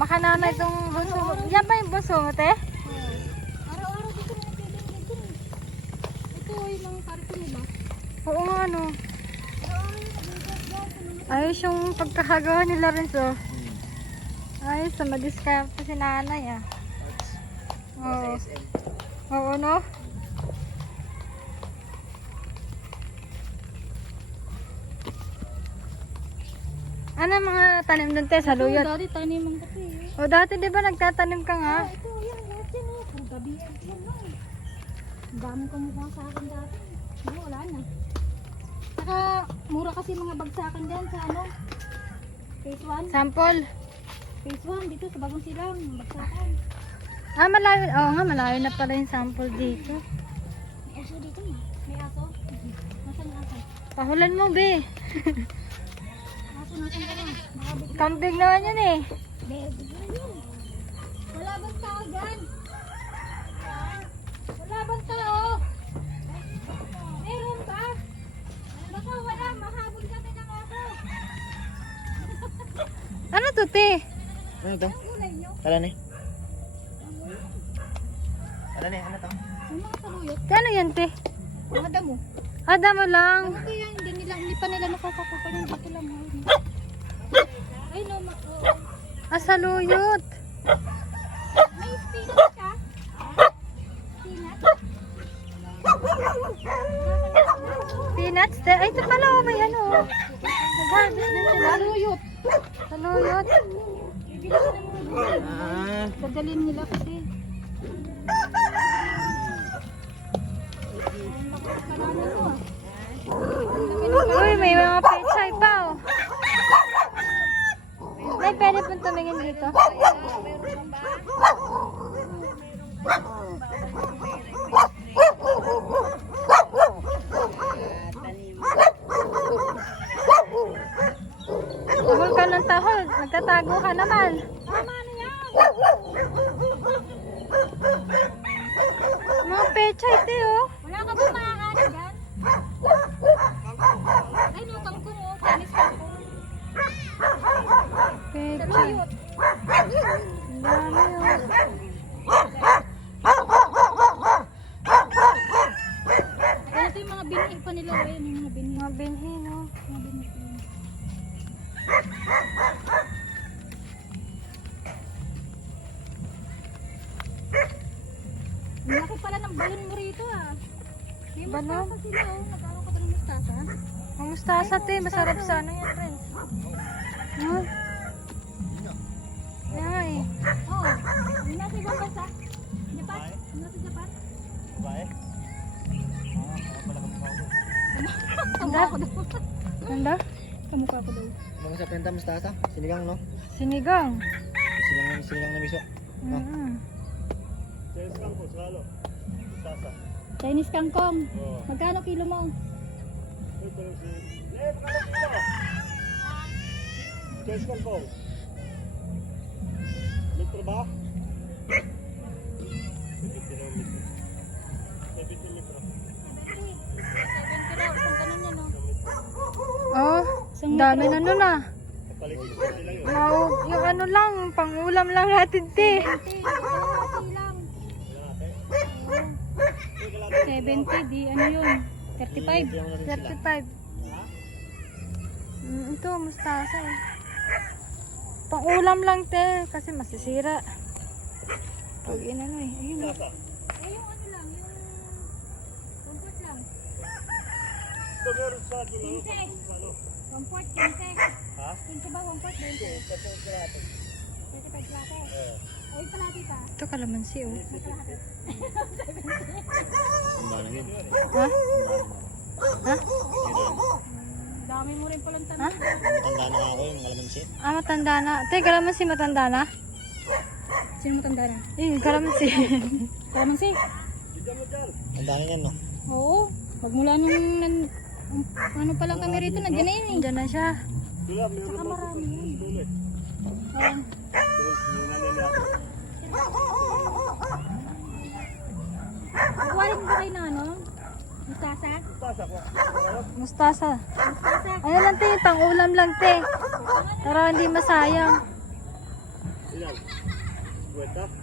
Makananay itong bunso mo. Yan ba yung bunso mo, te? Araw-araw dito na nagpili. Ito yung mga karito nila. Oo nga, ano. Araw-araw yung nagpili. Ayos yung pagkakagawa nila rin, so. Ayos, sa madiskarte si nanay, ah. Oo. Oo, no? Ano mga tanim doon, te? Saluyot. Dati tanim ang kasi. O, dati di ba nagtatanim ka nga? Ito, yan, lahat yan. Puro gabi yan. Ang dami kong mukha sa akin dati. Wala na. Saka, mura kasi mga bagsakan dyan sa ano. Phase 1. Sample. Phase 1 dito sa Bagong Silang. Bagsakan. Ah, malayo. Oo nga, malayo na pala yung sample dito. May aso dito na. May aso. Nasaan ang aso? Pahulan mo, be. Aso nasan ka lang. Nakabit. Kambing naman yun, eh. Baby, yun. Wala bang tao dyan? Wala bang tao? Meron ba? Baka wala, mahabol kami ng aso. Ano to, te? Ano to? Ang gulay nyo. Kala ni? Kala ni, ano to? Ang mga saluyot. Te, ano yan, te? Mga damo. Ada mo lang. Ano kaya hindi pa nila nakakakupan yung dito lang. Ay no, Ah, saluyot. may spinach ka? Spinach? Peanuts, te. Ay, ito pala, oh, may ano. Saluyot. Saluyot. Dadalhin nila kasi. Uy, may mga pechay pa, oh. May pwede pong tumingin dito. Tahol ka ng tahol. Nagtatago ka naman. Tama na yan. Mga pechay, te, oh. Wala ka ba makakaano dyan? Ay no, kangkong oh. Chinese kangkong. Pechay. Saluyot. Ang dami, Ay, ito yung mga binhi pa nila. Ayan yung mga binhi. oh. Mga binhi, no? Mga binhi. Ang laki pala ng balon mo rito ah. May Balon? mustasa sila oh. Nagkaroon ka ba ng mustasa? Ang mustasa, te. Masarap sa ano yan, rin. Huh? Kaya nga, eh. Oo. Yung nasa ibang bansa? Japan? Yung nasa Japan? Babae? Ganda? Ganda? Kamukha ko daw. Mga sa penta mustasa? Sinigang, no? Sinigang. Sinigang na miso. Chinese kangkong. Magkano kilo mo? Chinese kangkong. Litro ba? 70 litro. Oh, ang dami na nun, ah. Paligid ko sila yun. Wow, yung ano lang, pang-ulam lang natin, te. 70, di ano yun? 35. 35. Ito, mustasa, eh. Pang-ulam lang, te. Kasi masisira. Pag inano, eh. Ayun, oh. Eh yung ano lang, yung comfort lang. Ito meron sa akin. 15. Comfort, 15. Ha? 15 ba comfort? 20. 35 plate. Ay, palati pa. Ito, kalamansi, oh. Ang dami yun. Ha? Ha? Dami mo rin palang Ha? tanong. Matanda na ako yung kalamansi. Ah, matanda na. Te, kalamansi matanda na? Sino matanda na? Eh, kalamansi. Tama si. Ang dami yan, no? Oo. Magmula nung ano pa lang kami rito, nandiyan na yun eh. Diyan na siya. Sila, meron Saka lang marami sa yun. dulo eh. Ayan. Yung nanay ako. Kuha rin ba kayo na ano? Mustasa? Mustasa ko. Mustasa. Mustasa. Ano lang, te, pang-ulam lang, te. Para hindi masayang. Ilan? Buweta?